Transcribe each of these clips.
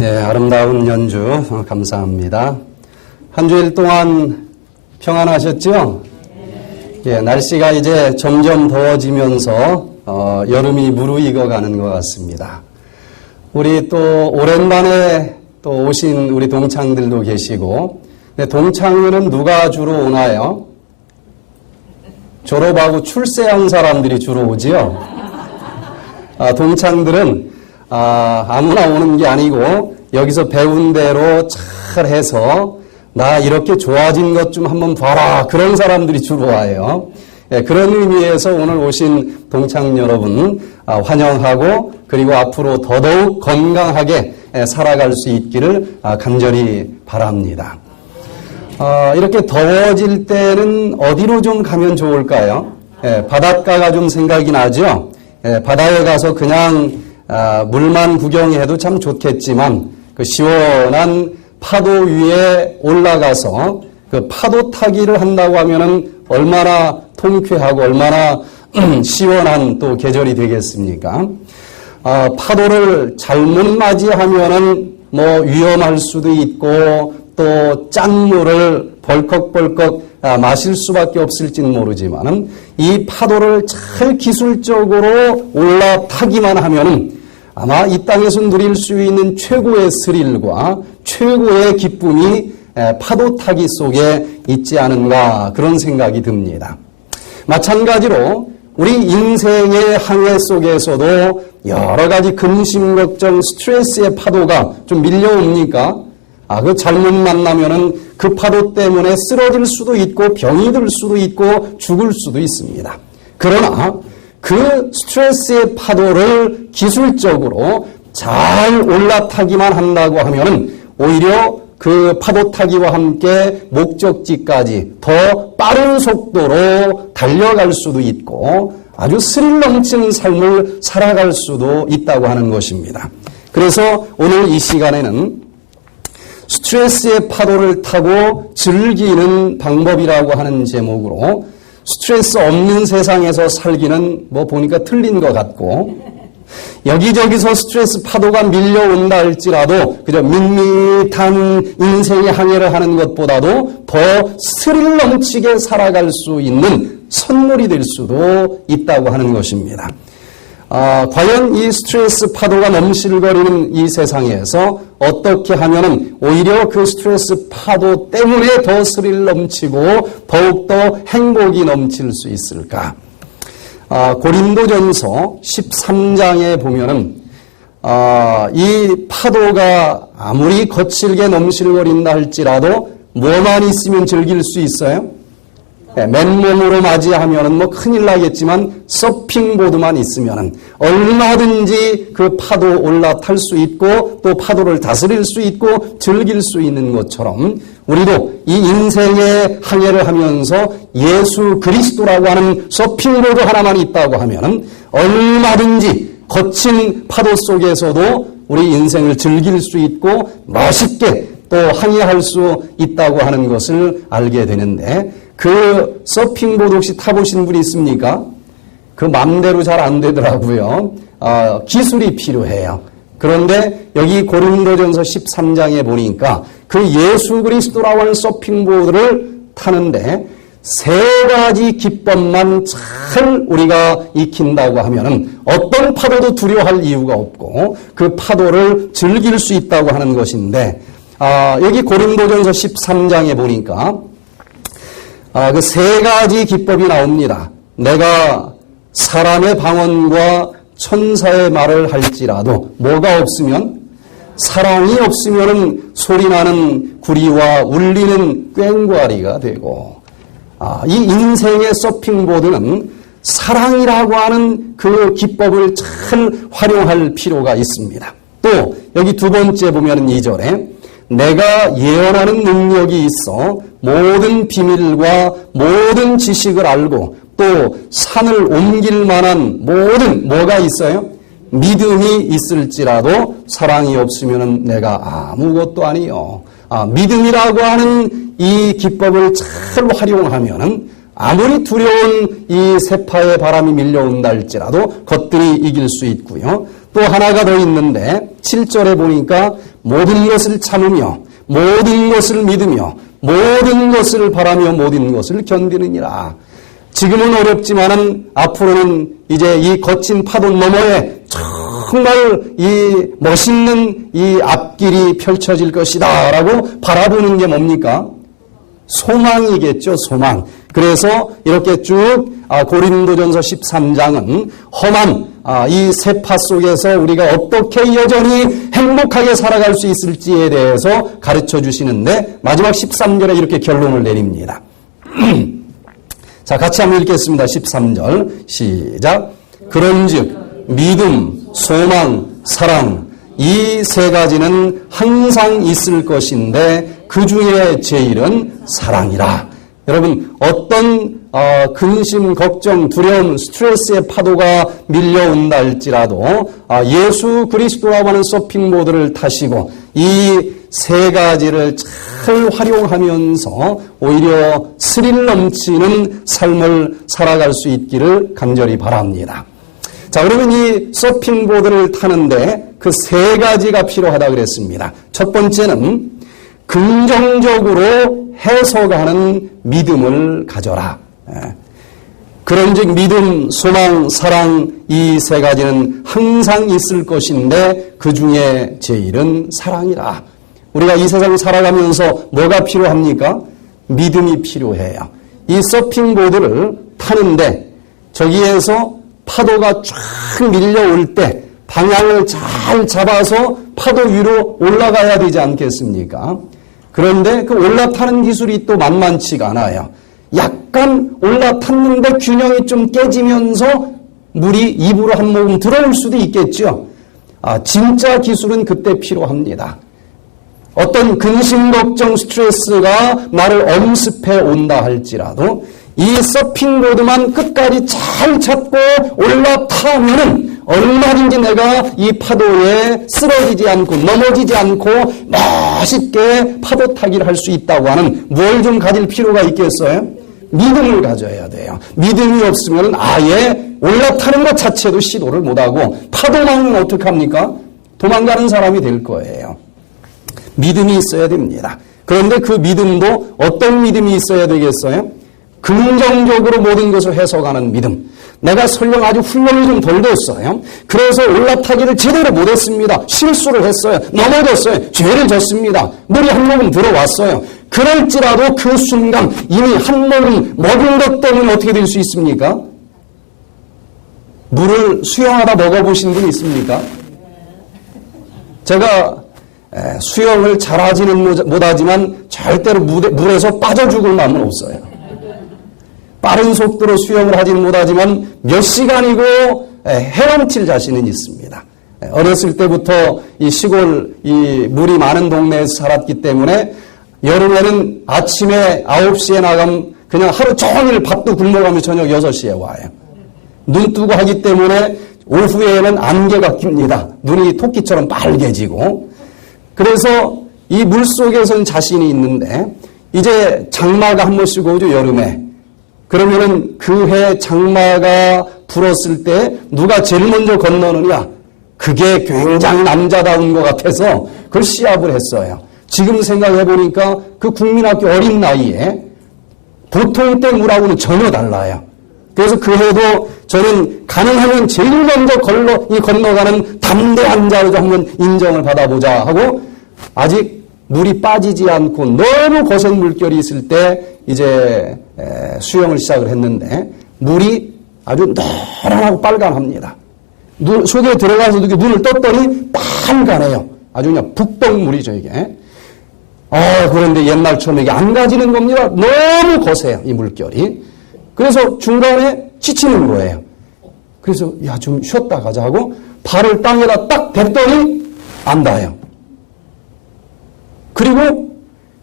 네, 아름다운 연주 감사합니다. 한 주일 동안 평안하셨죠? 예, 날씨가 이제 점점 더워지면서 여름이 무르익어가는 것 같습니다. 우리 또 오랜만에 또 오신 우리 동창들도 계시고, 네, 동창회는 누가 주로 오나요? 졸업하고 출세한 사람들이 주로 오지요. 동창들은 아무나 오는 게 아니고 여기서 배운 대로 잘 해서 나 이렇게 좋아진 것 좀 한번 봐라, 그런 사람들이 주로 와요. 예, 그런 의미에서 오늘 오신 동창 여러분 환영하고, 그리고 앞으로 더더욱 건강하게 살아갈 수 있기를 간절히 바랍니다. 이렇게 더워질 때는 어디로 좀 가면 좋을까요? 예, 바닷가가 좀 생각이 나죠? 예, 바다에 가서 그냥 물만 구경해도 참 좋겠지만 그 시원한 파도 위에 올라가서 그 파도 타기를 한다고 하면은 얼마나 통쾌하고 얼마나 시원한 또 계절이 되겠습니까? 파도를 잘못 맞이하면은 뭐 위험할 수도 있고 또 짠 물을 벌컥벌컥 마실 수밖에 없을지는 모르지만은 이 파도를 잘 기술적으로 올라타기만 하면은 아마 이 땅에서 누릴 수 있는 최고의 스릴과 최고의 기쁨이 파도 타기 속에 있지 않은가 그런 생각이 듭니다. 마찬가지로 우리 인생의 항해 속에서도 여러 가지 근심, 걱정, 스트레스의 파도가 좀 밀려옵니까? 그 잘못 만나면은 그 파도 때문에 쓰러질 수도 있고 병이 들 수도 있고 죽을 수도 있습니다. 그러나 그 스트레스의 파도를 기술적으로 잘 올라타기만 한다고 하면은 오히려 그 파도 타기와 함께 목적지까지 더 빠른 속도로 달려갈 수도 있고 아주 스릴 넘치는 삶을 살아갈 수도 있다고 하는 것입니다. 그래서 오늘 이 시간에는 스트레스의 파도를 타고 즐기는 방법이라고 하는 제목으로 스트레스 없는 세상에서 살기는 보니까 틀린 것 같고 여기저기서 스트레스 파도가 밀려온다 할지라도 그저 밋밋한 인생의 항해를 하는 것보다도 더 스릴 넘치게 살아갈 수 있는 선물이 될 수도 있다고 하는 것입니다. 과연 이 스트레스 파도가 넘실거리는 이 세상에서 어떻게 하면은 오히려 그 스트레스 파도 때문에 더 스릴 넘치고 더욱더 행복이 넘칠 수 있을까? 고린도전서 13장에 보면은 이 파도가 아무리 거칠게 넘실거린다 할지라도 뭐만 있으면 즐길 수 있어요? 맨몸으로 맞이하면은 큰일 나겠지만 서핑보드만 있으면은 얼마든지 그 파도 올라탈 수 있고 또 파도를 다스릴 수 있고 즐길 수 있는 것처럼 우리도 이 인생의 항해를 하면서 예수 그리스도라고 하는 서핑보드 하나만 있다고 하면은 얼마든지 거친 파도 속에서도 우리 인생을 즐길 수 있고 멋있게 또 항해할 수 있다고 하는 것을 알게 되는데 그 서핑보드 혹시 타보신 분이 있습니까? 그 맘대로 잘 안 되더라고요. 기술이 필요해요. 그런데 여기 고린도전서 13장에 보니까 그 예수 그리스도라고 하는 서핑보드를 타는데 세 가지 기법만 잘 우리가 익힌다고 하면은 어떤 파도도 두려워할 이유가 없고 그 파도를 즐길 수 있다고 하는 것인데 여기 고린도전서 13장에 보니까 그 세 가지 기법이 나옵니다. 내가 사람의 방언과 천사의 말을 할지라도 뭐가 없으면 사랑이 없으면 소리나는 구리와 울리는 꽹과리가 되고 이 인생의 서핑보드는 사랑이라고 하는 그 기법을 잘 활용할 필요가 있습니다. 또 여기 두 번째 보면 2절에 내가 예언하는 능력이 있어 모든 비밀과 모든 지식을 알고 또 산을 옮길 만한 모든 뭐가 있어요? 믿음이 있을지라도 사랑이 없으면 내가 아무것도 아니요. 믿음이라고 하는 이 기법을 잘 활용하면 아무리 두려운 이 세파의 바람이 밀려온다 할지라도 것들이 이길 수 있고요. 또 하나가 더 있는데 7절에 보니까 모든 것을 참으며 모든 것을 믿으며 모든 것을 바라며 모든 것을 견디느니라. 지금은 어렵지만은 앞으로는 이제 이 거친 파도 너머에 정말 이 멋있는 이 앞길이 펼쳐질 것이다 라고 바라보는 게 뭡니까? 소망이겠죠, 소망. 그래서 이렇게 쭉 고린도전서 13장은 험한 이 세파 속에서 우리가 어떻게 여전히 행복하게 살아갈 수 있을지에 대해서 가르쳐 주시는데 마지막 13절에 이렇게 결론을 내립니다. 자, 같이 한번 읽겠습니다. 13절 시작. 그런즉 믿음, 소망, 사랑 이 세 가지는 항상 있을 것인데 그 중에 제일은 사랑이라. 여러분 어떤 근심, 걱정, 두려움, 스트레스의 파도가 밀려온다 할지라도 예수 그리스도라고 하는 서핑보드를 타시고 이 세 가지를 잘 활용하면서 오히려 스릴 넘치는 삶을 살아갈 수 있기를 간절히 바랍니다. 자, 그러면 이 서핑보드를 타는데 그 세 가지가 필요하다 그랬습니다. 첫 번째는 긍정적으로 해석하는 믿음을 가져라. 그런즉 믿음, 소망, 사랑 이 세 가지는 항상 있을 것인데 그 중에 제일은 사랑이라. 우리가 이 세상 살아가면서 뭐가 필요합니까? 믿음이 필요해요. 이 서핑보드를 타는데 저기에서 파도가 쫙 밀려올 때 방향을 잘 잡아서 파도 위로 올라가야 되지 않겠습니까? 그런데 그 올라타는 기술이 또 만만치가 않아요. 약간 올라탔는데 균형이 좀 깨지면서 물이 입으로 한 모금 들어올 수도 있겠죠. 진짜 기술은 그때 필요합니다. 어떤 근심, 걱정, 스트레스가 나를 엄습해 온다 할지라도 이 서핑보드만 끝까지 잘 잡고 올라타면은 얼마든지 내가 이 파도에 쓰러지지 않고 넘어지지 않고 멋있게 파도 타기를 할 수 있다고 하는 뭘 좀 가질 필요가 있겠어요? 믿음을 가져야 돼요. 믿음이 없으면 아예 올라타는 것 자체도 시도를 못하고 파도만은 어떻게 합니까? 도망가는 사람이 될 거예요. 믿음이 있어야 됩니다. 그런데 그 믿음도 어떤 믿음이 있어야 되겠어요? 긍정적으로 모든 것을 해석하는 믿음. 내가 설령 아주 훈련을 좀 덜 뒀어요. 그래서 올라타기를 제대로 못했습니다. 실수를 했어요. 넘어졌어요. 죄를 졌습니다. 물이 한 모금 들어왔어요. 그럴지라도 그 순간 이미 한 모금 먹은 것 때문에 어떻게 될 수 있습니까? 물을 수영하다 먹어보신 분 있습니까? 제가 수영을 잘하지는 못하지만 절대로 물에서 빠져 죽을 마음은 없어요. 빠른 속도로 수영을 하지는 못하지만 몇 시간이고 헤엄칠 자신은 있습니다. 어렸을 때부터 이 시골 이 물이 많은 동네에서 살았기 때문에 여름에는 아침에 9시에 나가면 그냥 하루 종일 밥도 굶어가며 저녁 6시에 와요. 눈 뜨고 하기 때문에 오후에는 안개가 낍니다. 눈이 토끼처럼 빨개지고. 그래서 이 물속에서는 자신이 있는데 이제 장마가 한 번씩 오죠, 여름에. 그러면은 그 해 장마가 불었을 때 누가 제일 먼저 건너느냐? 그게 굉장히 남자다운 것 같아서 그걸 시합을 했어요. 지금 생각해 보니까 그 국민학교 어린 나이에 보통 때 물하고는 전혀 달라요. 그래서 그 해도 저는 가능하면 제일 먼저 건너가는 담대한 자로 한번 인정을 받아보자 하고 아직 물이 빠지지 않고 너무 거센 물결이 있을 때 이제 수영을 시작을 했는데 물이 아주 노란하고 빨간합니다. 속에 들어가서 이렇게 눈을 떴더니 빨간해요. 아주 그냥 북동물이죠 이게. 그런데 옛날처럼 이게 안 가지는 겁니다. 너무 거세요 이 물결이. 그래서 중간에 지치는 거예요. 그래서 좀 쉬었다 가자 하고 발을 땅에다 딱 댔더니 안 닿아요. 그리고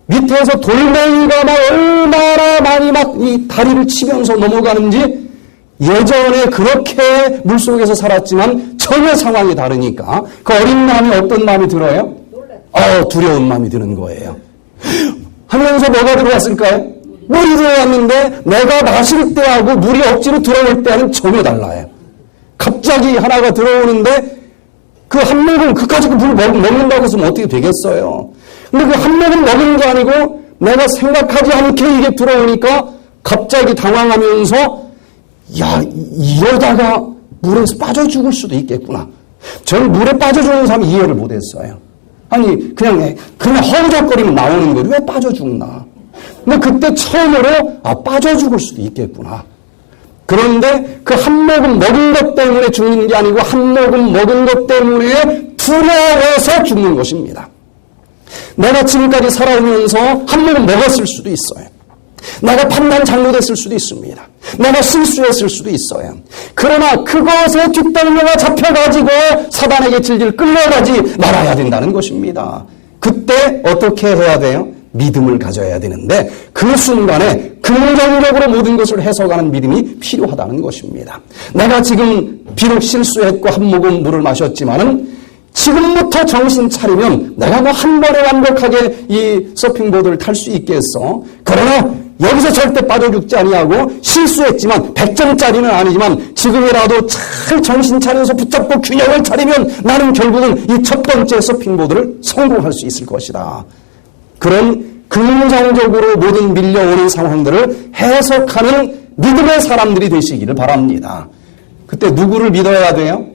밑에서 돌멩이가 막 얼마나 많이 막 이 다리를 치면서 넘어가는지 예전에 그렇게 물속에서 살았지만 전혀 상황이 다르니까 그 어린 마음이 어떤 마음이 들어요? 두려운 마음이 드는 거예요. 하면서 뭐가 들어왔을까요? 물이 들어왔는데 내가 마실 때하고 물이 억지로 들어올 때는 전혀 달라요. 갑자기 하나가 들어오는데 그 한 모금 그까짓 물 먹는다고 해서 어떻게 되겠어요? 근데 그 한 모금 먹은 게 아니고 내가 생각하지 않게 이게 들어오니까 갑자기 당황하면서 이러다가 물에서 빠져 죽을 수도 있겠구나. 저는 물에 빠져 죽는 사람 이해를 못했어요. 아니 그냥 허우적거리면 나오는 거지 왜 빠져 죽나. 근데 그때 처음으로 빠져 죽을 수도 있겠구나. 그런데 그 한 모금 먹은 것 때문에 죽는 게 아니고 한 모금 먹은 것 때문에 두려워서 죽는 것입니다. 내가 지금까지 살아오면서 한 모금 먹었을 수도 있어요. 내가 판단 잘못했을 수도 있습니다. 내가 실수했을 수도 있어요. 그러나 그것에 뒷덜미가 잡혀가지고 사단에게 질질 끌려가지 말아야 된다는 것입니다. 그때 어떻게 해야 돼요? 믿음을 가져야 되는데 그 순간에 긍정적으로 모든 것을 해석하는 믿음이 필요하다는 것입니다. 내가 지금 비록 실수했고 한 모금 물을 마셨지만은 지금부터 정신 차리면 내가 한 번에 완벽하게 이 서핑보드를 탈 수 있겠어. 그러나 여기서 절대 빠져 죽지 아니하고 실수했지만 100점짜리는 아니지만 지금이라도 잘 정신 차려서 붙잡고 균형을 차리면 나는 결국은 이 첫 번째 서핑보드를 성공할 수 있을 것이다. 그런 긍정적으로 모든 밀려오는 상황들을 해석하는 믿음의 사람들이 되시기를 바랍니다. 그때 누구를 믿어야 돼요?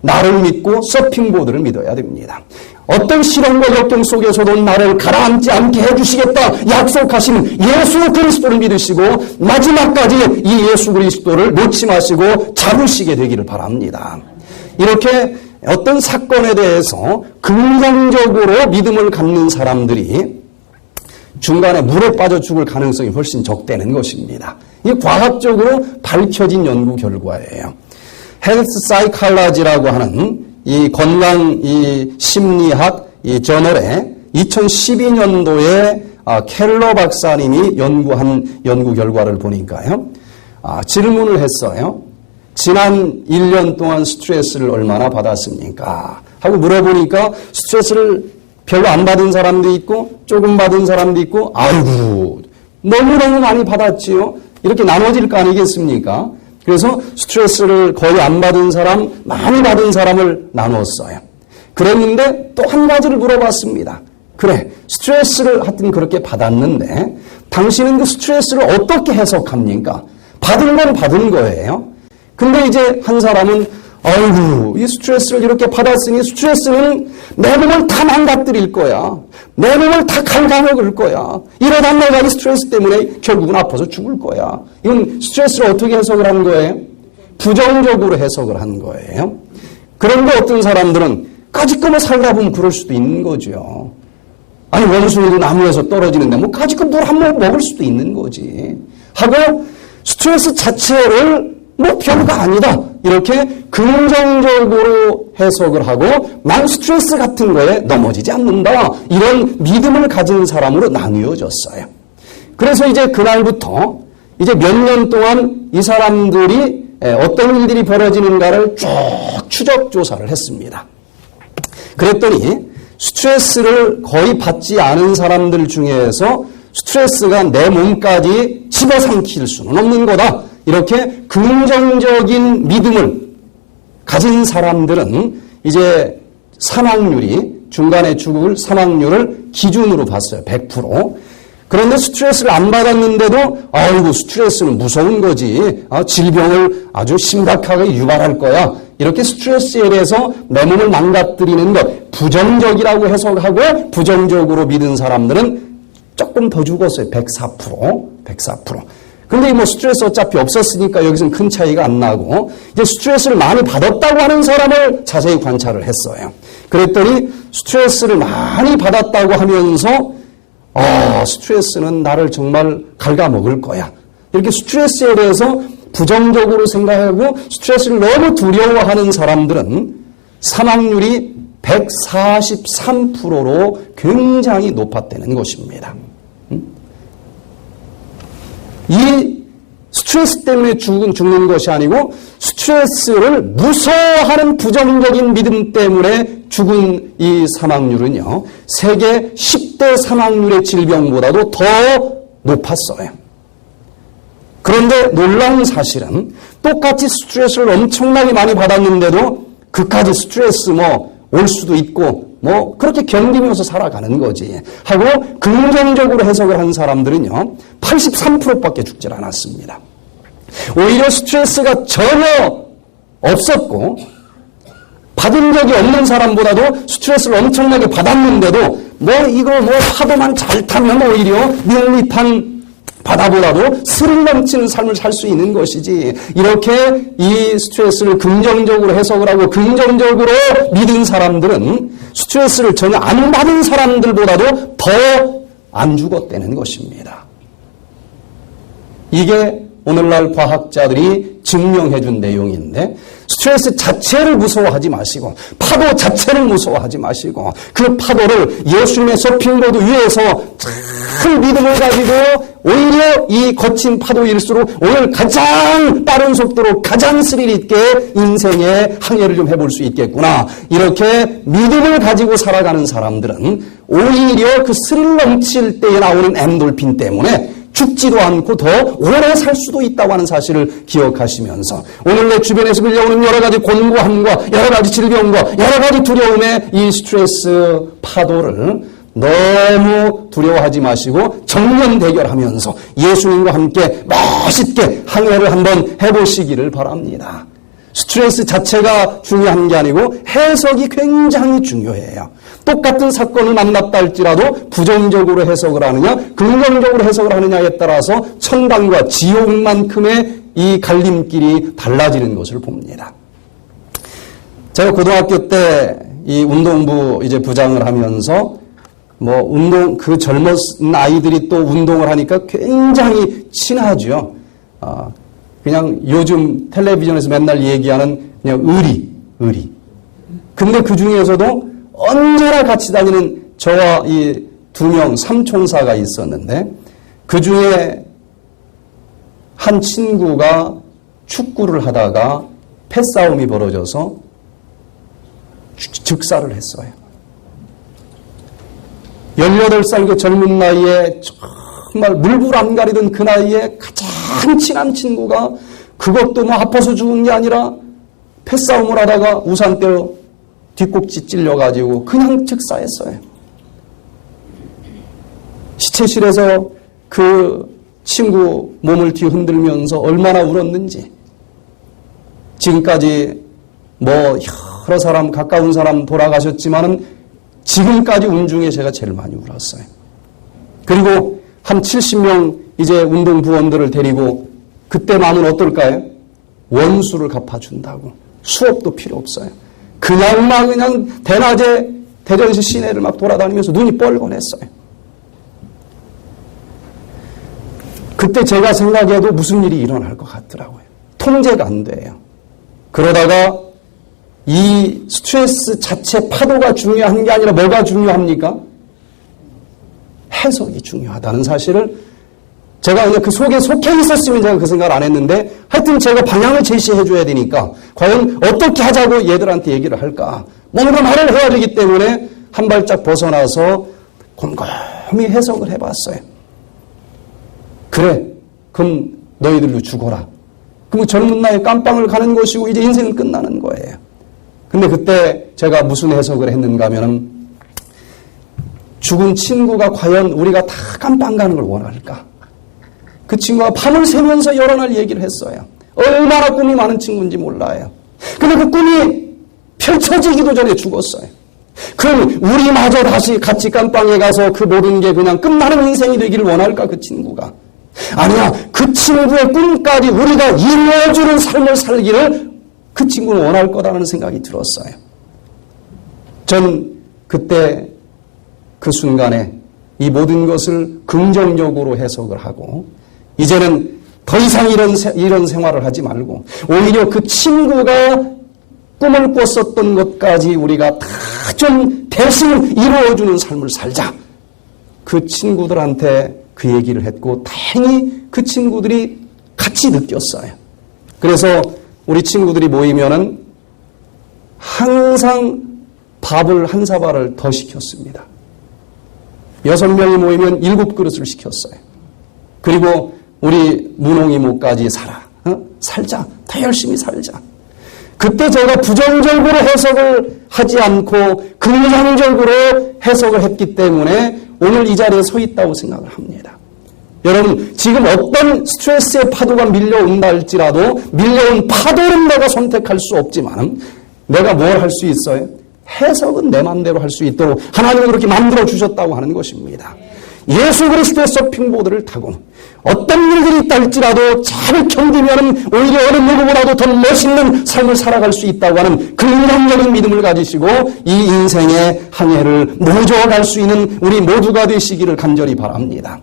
나를 믿고 서핑보드를 믿어야 됩니다. 어떤 시련과 역경 속에서도 나를 가라앉지 않게 해주시겠다 약속하신 예수 그리스도를 믿으시고 마지막까지 이 예수 그리스도를 놓지 마시고 잡으시게 되기를 바랍니다. 이렇게 어떤 사건에 대해서 긍정적으로 믿음을 갖는 사람들이 중간에 물에 빠져 죽을 가능성이 훨씬 적다는 것입니다. 이게 과학적으로 밝혀진 연구 결과예요. 헬스 사이칼라지라고 하는 이 건강 이 심리학 이 저널에 2012년도에 켈러 박사님이 연구한 연구 결과를 보니까요. 질문을 했어요. 지난 1년 동안 스트레스를 얼마나 받았습니까? 하고 물어보니까 스트레스를 별로 안 받은 사람도 있고 조금 받은 사람도 있고 아이고 너무너무 많이 받았지요. 이렇게 나눠질 거 아니겠습니까? 그래서 스트레스를 거의 안 받은 사람, 많이 받은 사람을 나눴어요. 그랬는데 또 한 가지를 물어봤습니다. 그래, 스트레스를 하여튼 그렇게 받았는데 당신은 그 스트레스를 어떻게 해석합니까? 받은 건 받은 거예요. 근데 이제 한 사람은 아이고 이 스트레스를 이렇게 받았으니 스트레스는 내 몸을 다 망가뜨릴 거야. 내 몸을 다 갉아먹을 거야. 이러다 내가 이 스트레스 때문에 결국은 아파서 죽을 거야. 이건 스트레스를 어떻게 해석을 한 거예요? 부정적으로 해석을 한 거예요. 그런데 어떤 사람들은 까짓거만 살다 보면 그럴 수도 있는 거죠. 아니 원숭이도 나무에서 떨어지는데 뭐 까짓거 물 한 모금 먹을 수도 있는 거지. 하고 스트레스 자체를 뭐 별거 아니다. 이렇게 긍정적으로 해석을 하고 난 스트레스 같은 거에 넘어지지 않는다. 이런 믿음을 가진 사람으로 나뉘어졌어요. 그래서 이제 그날부터 이제 몇 년 동안 이 사람들이 어떤 일들이 벌어지는가를 쭉 추적 조사를 했습니다. 그랬더니 스트레스를 거의 받지 않은 사람들 중에서 스트레스가 내 몸까지 집어삼킬 수는 없는 거다. 이렇게 긍정적인 믿음을 가진 사람들은 이제 사망률이 중간에 죽을 사망률을 기준으로 봤어요. 100%. 그런데 스트레스를 안 받았는데도 아이고 스트레스는 무서운 거지. 질병을 아주 심각하게 유발할 거야. 이렇게 스트레스에 대해서 내 몸을 망가뜨리는 것 부정적이라고 해석하고 부정적으로 믿은 사람들은 조금 더 죽었어요. 104%. 근데 뭐 스트레스 어차피 없었으니까 여기서는 큰 차이가 안 나고 이제 스트레스를 많이 받았다고 하는 사람을 자세히 관찰을 했어요. 그랬더니 스트레스를 많이 받았다고 하면서 스트레스는 나를 정말 갉아먹을 거야. 이렇게 스트레스에 대해서 부정적으로 생각하고 스트레스를 너무 두려워하는 사람들은 사망률이 143%로 굉장히 높았다는 것입니다. 이 스트레스 때문에 죽는 것이 아니고 스트레스를 무서워하는 부정적인 믿음 때문에 죽은 이 사망률은요. 세계 10대 사망률의 질병보다도 더 높았어요. 그런데 놀라운 사실은 똑같이 스트레스를 엄청나게 많이 받았는데도 그까지 스트레스 올 수도 있고 그렇게 견디면서 살아가는 거지 하고 긍정적으로 해석을 한 사람들은요 83%밖에 죽질 않았습니다. 오히려 스트레스가 전혀 없었고 받은 적이 없는 사람보다도 스트레스를 엄청나게 받았는데도 파도만 잘 타면 오히려 밋밋한 바다보다도 스릴 넘치는 삶을 살 수 있는 것이지 이렇게 이 스트레스를 긍정적으로 해석을 하고 긍정적으로 믿은 사람들은 스트레스를 전혀 안 받은 사람들보다도 더 안 죽었다는 것입니다. 이게 오늘날 과학자들이 증명해 준 내용인데 스트레스 자체를 무서워하지 마시고 파도 자체를 무서워하지 마시고 그 파도를 예수님의 서핑보드 위에서 큰 믿음을 가지고 오히려 이 거친 파도일수록 오늘 가장 빠른 속도로 가장 스릴 있게 인생의 항해를 좀 해볼 수 있겠구나. 이렇게 믿음을 가지고 살아가는 사람들은 오히려 그 스릴 넘칠 때에 나오는 엔돌핀 때문에 죽지도 않고 더 오래 살 수도 있다고 하는 사실을 기억하시면서 오늘 내 주변에서 밀려오는 여러 가지 곤고함과 여러 가지 질병과 여러 가지 두려움의 이 스트레스 파도를 너무 두려워하지 마시고 정면 대결하면서 예수님과 함께 멋있게 항해를 한번 해보시기를 바랍니다. 스트레스 자체가 중요한 게 아니고 해석이 굉장히 중요해요. 똑같은 사건을 만났다 할지라도 부정적으로 해석을 하느냐 긍정적으로 해석을 하느냐에 따라서 천당과 지옥만큼의 이 갈림길이 달라지는 것을 봅니다. 제가 고등학교 때 이 운동부 이제 부장을 하면서 그 젊은 아이들이 또 운동을 하니까 굉장히 친하죠. 그냥 요즘 텔레비전에서 맨날 얘기하는 그냥 의리. 근데 그 중에서도 언제나 같이 다니는 저와 이 2명 삼총사가 있었는데 그 중에 한 친구가 축구를 하다가 패싸움이 벌어져서 즉사를 했어요. 18살 그 젊은 나이에 정말 물불 안 가리던 그 나이에 가장 친한 친구가 그것도 아파서 죽은 게 아니라 패싸움을 하다가 우산대로 뒷꼭지 찔려가지고 그냥 즉사했어요. 시체실에서 그 친구 몸을 뒤흔들면서 얼마나 울었는지. 지금까지 여러 사람, 가까운 사람 돌아가셨지만은 지금까지 운 중에 제가 제일 많이 울었어요. 그리고 한 70명 이제 운동부원들을 데리고 그때 마음은 어떨까요? 원수를 갚아준다고. 수업도 필요 없어요. 그냥 대낮에 대전시 시내를 막 돌아다니면서 눈이 뻘건했어요. 그때 제가 생각해도 무슨 일이 일어날 것 같더라고요. 통제가 안 돼요. 그러다가 이 스트레스 자체 파도가 중요한 게 아니라 뭐가 중요합니까? 해석이 중요하다는 사실을 제가 그냥 그 속에 속해 있었으면 제가 그 생각을 안 했는데 하여튼 제가 방향을 제시해 줘야 되니까 과연 어떻게 하자고 얘들한테 얘기를 할까? 뭔가 말을 해야 되기 때문에 한 발짝 벗어나서 곰곰이 해석을 해봤어요. 그래, 그럼 너희들도 죽어라. 그럼 젊은 나이에 깜빵을 가는 것이고 이제 인생은 끝나는 거예요. 근데 그때 제가 무슨 해석을 했는가 하면은 죽은 친구가 과연 우리가 다 깜빵 가는 걸 원할까? 그 친구가 밤을 새면서 여러 날 얘기를 했어요. 얼마나 꿈이 많은 친구인지 몰라요. 근데 그 꿈이 펼쳐지기도 전에 죽었어요. 그럼 우리마저 다시 같이 깜빵에 가서 그 모든 게 그냥 끝나는 인생이 되기를 원할까? 그 친구가. 아니야. 그 친구의 꿈까지 우리가 이루어주는 삶을 살기를 그 친구는 원할 거라는 생각이 들었어요. 전 그때 그 순간에 이 모든 것을 긍정적으로 해석을 하고 이제는 더 이상 이런 생활을 하지 말고 오히려 그 친구가 꿈을 꿨었던 것까지 우리가 다 좀 대신 이루어주는 삶을 살자. 그 친구들한테 그 얘기를 했고 다행히 그 친구들이 같이 느꼈어요. 그래서 우리 친구들이 모이면은 항상 밥을 한 사발을 더 시켰습니다. 6명이 모이면 7그릇을 시켰어요. 그리고 우리 문홍이모까지 살자. 더 열심히 살자. 그때 제가 부정적으로 해석을 하지 않고 긍정적으로 해석을 했기 때문에 오늘 이 자리에 서 있다고 생각을 합니다. 여러분, 지금 어떤 스트레스의 파도가 밀려온다 할지라도 밀려온 파도는 내가 선택할 수 없지만 내가 뭘 할 수 있어요? 해석은 내 마음대로 할 수 있도록 하나님은 그렇게 만들어 주셨다고 하는 것입니다. 예수 그리스도의 서핑보드를 타고 어떤 일들이 있다 할지라도 잘 견디면 오히려 어느 누구보다도 더 멋있는 삶을 살아갈 수 있다고 하는 긍정적인 믿음을 가지시고 이 인생의 한 해를 모조갈 수 있는 우리 모두가 되시기를 간절히 바랍니다.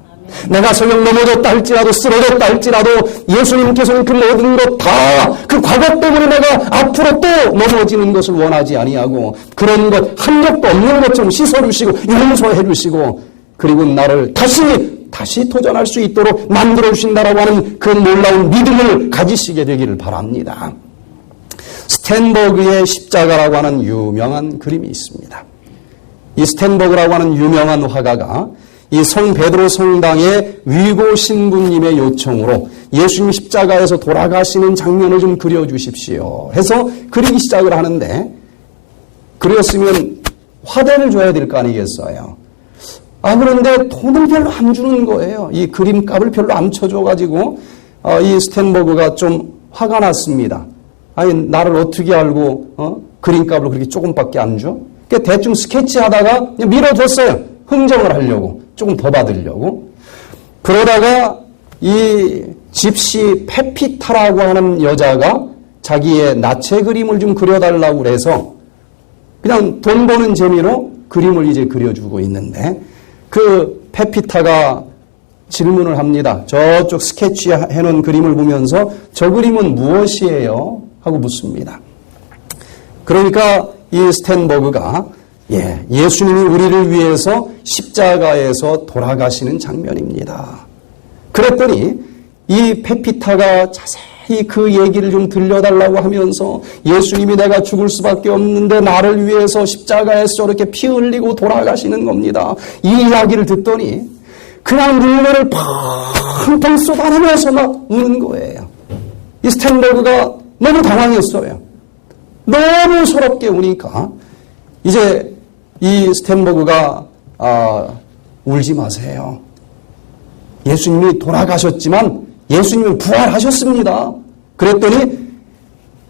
내가 설령 넘어졌다 할지라도 쓰러졌다 할지라도 예수님께서는 그 모든 것 다 그 과거 때문에 내가 앞으로 또 넘어지는 것을 원하지 아니하고 그런 것 한 적도 없는 것처럼 씻어주시고 용서해 주시고 그리고 나를 다시 도전할 수 있도록 만들어주신다라고 하는 그 놀라운 믿음을 가지시게 되기를 바랍니다. 스텐버그의 십자가라고 하는 유명한 그림이 있습니다. 이 스텐버그라고 하는 유명한 화가가 이 성 베드로 성당의 위고 신부님의 요청으로 예수님 십자가에서 돌아가시는 장면을 좀 그려주십시오 해서 그리기 시작을 하는데 그렸으면 화대를 줘야 될 거 아니겠어요. 그런데 돈을 별로 안 주는 거예요. 이 그림값을 별로 안 쳐줘가지고 이 스텐버그가 좀 화가 났습니다. 아니 나를 어떻게 알고 그림값을 그렇게 조금밖에 안 줘? 대충 스케치하다가 밀어뒀어요. 흥정을 하려고. 조금 더 받으려고. 그러다가 이 집시 페피타라고 하는 여자가 자기의 나체 그림을 좀 그려달라고 그래서 그냥 돈 버는 재미로 그림을 이제 그려주고 있는데 그 페피타가 질문을 합니다. 저쪽 스케치해놓은 그림을 보면서 저 그림은 무엇이에요? 하고 묻습니다. 그러니까 이 스텐버그가 예수님이 우리를 위해서 십자가에서 돌아가시는 장면입니다. 그랬더니 이 페피타가 자세히 그 얘기를 좀 들려달라고 하면서 예수님이 내가 죽을 수밖에 없는데 나를 위해서 십자가에서 저렇게 피 흘리고 돌아가시는 겁니다. 이 이야기를 듣더니 그냥 눈물을 펑펑 쏟아내면서 막 우는 거예요. 이 스텐버그가 너무 당황했어요. 너무 서럽게 우니까 이제 이 스텐버그가 울지 마세요. 예수님이 돌아가셨지만 예수님은 부활하셨습니다. 그랬더니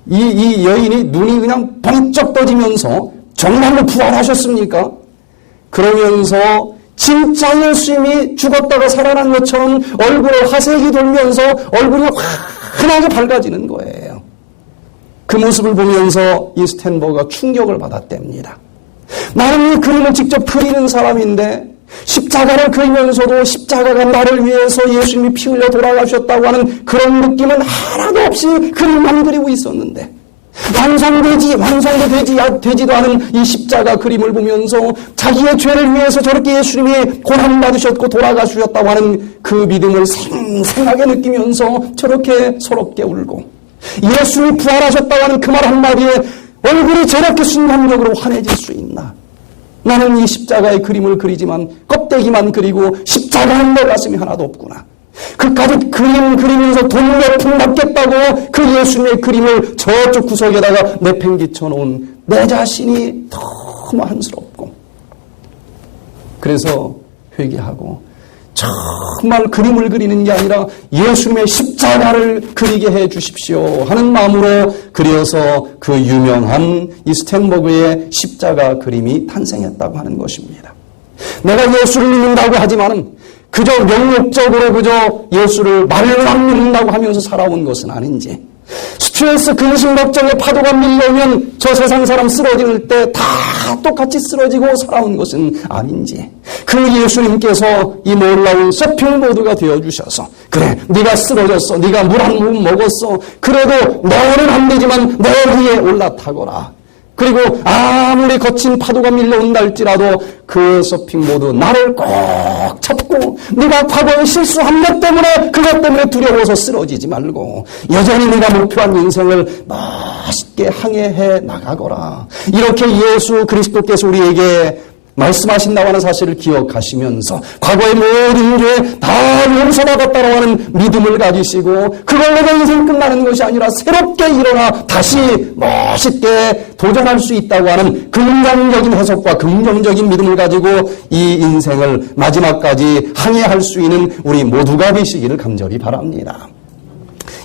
이 여인이 눈이 그냥 번쩍 떠지면서 정말로 부활하셨습니까? 그러면서 진짜 예수님이 죽었다가 살아난 것처럼 얼굴에 화색이 돌면서 얼굴이 환하게 밝아지는 거예요. 그 모습을 보면서 이 스텐버그가 충격을 받았답니다. 나는 이 그림을 직접 그리는 사람인데 십자가를 그리면서도 십자가가 나를 위해서 예수님이 피 흘려 돌아가셨다고 하는 그런 느낌은 하나도 없이 그림만 그리고 있었는데 완성도 되지도 않은 이 십자가 그림을 보면서 자기의 죄를 위해서 저렇게 예수님이 고난받으셨고 돌아가셨다고 하는 그 믿음을 생생하게 느끼면서 저렇게 서럽게 울고 예수님이 부활하셨다고 하는 그 말 한마디에 얼굴이 저렇게 순간적으로 환해질 수 있나? 나는 이 십자가의 그림을 그리지만 껍데기만 그리고 십자가는 내 가슴이 하나도 없구나. 그까지 그림 그리면서 돈 몇 푼 받겠다고 그 예수님의 그림을 저쪽 구석에다가 내팽개쳐 놓은 내 자신이 너무 한스럽고 그래서 회개하고 정말 그림을 그리는 게 아니라 예수님의 십자가를 그리게 해 주십시오 하는 마음으로 그려서 그 유명한 이 스텐버그의 십자가 그림이 탄생했다고 하는 것입니다. 내가 예수를 믿는다고 하지만은 그저 명목적으로 그저 예수를 말로만 믿는다고 하면서 살아온 것은 아닌지 스트레스, 근심, 걱정에 파도가 밀려오면 저 세상 사람 쓰러질 때 다 똑같이 쓰러지고 살아온 것은 아닌지 그 예수님께서 이 놀라운 서핑보드가 되어주셔서 그래 네가 쓰러졌어 네가 물 한 모금 먹었어 그래도 너는 안 되지만 내 위에 올라타거라 그리고 아무리 거친 파도가 밀려온다 할지라도 그 서핑보드 나를 꼭 잡고 네가 과거에 실수한 것 때문에 그것 때문에 두려워서 쓰러지지 말고 여전히 네가 목표한 인생을 멋있게 항해해 나가거라. 이렇게 예수 그리스도께서 우리에게 말씀하신다고 하는 사실을 기억하시면서 과거의 모든 죄 다 용서받았다고 하는 믿음을 가지시고 그걸로 내 인생 끝나는 것이 아니라 새롭게 일어나 다시 멋있게 도전할 수 있다고 하는 긍정적인 해석과 긍정적인 믿음을 가지고 이 인생을 마지막까지 항해할 수 있는 우리 모두가 되시기를 간절히 바랍니다.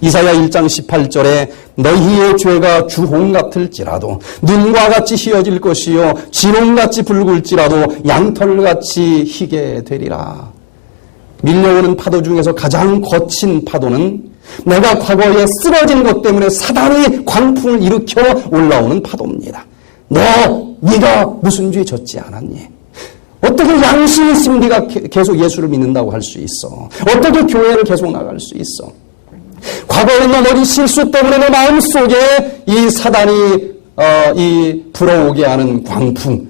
이사야 1장 18절에 너희의 죄가 주홍 같을지라도 눈과 같이 희어질 것이요 진홍같이 붉을지라도 양털같이 희게 되리라. 밀려오는 파도 중에서 가장 거친 파도는 내가 과거에 쓰러진 것 때문에 사단이 광풍을 일으켜 올라오는 파도입니다. 네가 무슨 죄 졌지 않았니? 어떻게 양심이 있으면 네가 계속 예수를 믿는다고 할 수 있어? 어떻게 교회를 계속 나갈 수 있어? 과거에 너머리 실수 때문에 내 마음속에 이 사단이 이 불어오게 하는 광풍,